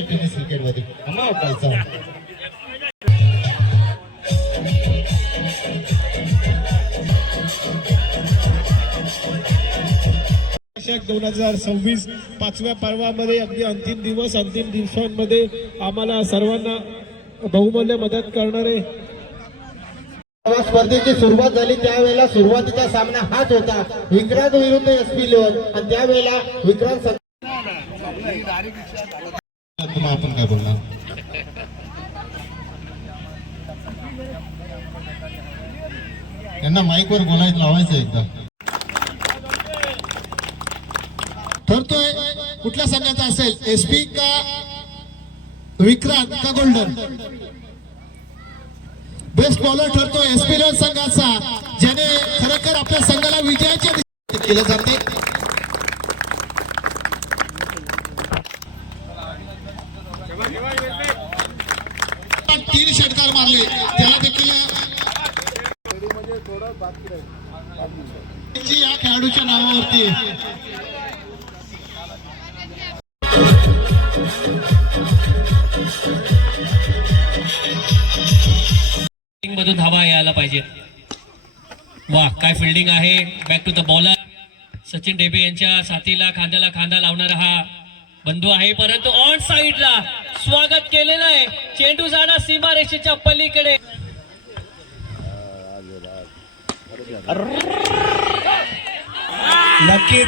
Tennis क्रिकेटमध्ये अम्मा पायचा दोन हजार सव्वीस पाचव्या पर्वामध्ये अगदी अंतिम दिवस अंतिम दिवसांमध्ये आम्हाला सर्वांना बहुमूल्य मदत करणारे जेव्हा स्पर्धेची सुरुवात झाली त्यावेळेला सुरुवातीचा सामना हाच होता. विक्रांत विरुद्ध एस पी लेवन आणि त्यावेळेला विक्रांत आपण काय बोलणार? यांना माईकवर बोलायचं लावायचं एकदा. ठरतोय कुठल्या संघाचा असेल? एसपी का विक्रांत का गोल्डन बेस्ट बॉलर ठरतो एसपीएल संघाचा ज्याने खरोखर आपल्या संघाला विजयाच्या दिशेने केलं जाते तीन षटकार मारले त्याला देखील या खेळाडूच्या नावावरती. बॅटिंग मधून धावा यायला पाहिजे. वा काय फिल्डिंग आहे. Back to the bowler Sachin Dabe यांच्या साथीला खांद्याला खांदा लावणारा हा बंधू आहे. परंतु ऑन साइडला स्वागत केलेलं आहे. चेंडू जाणार सीमारेषेच्या पलीकडे. लकी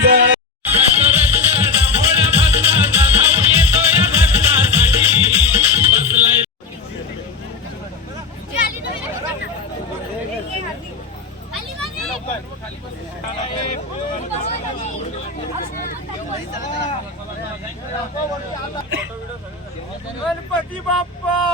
गणपती बाप्पा!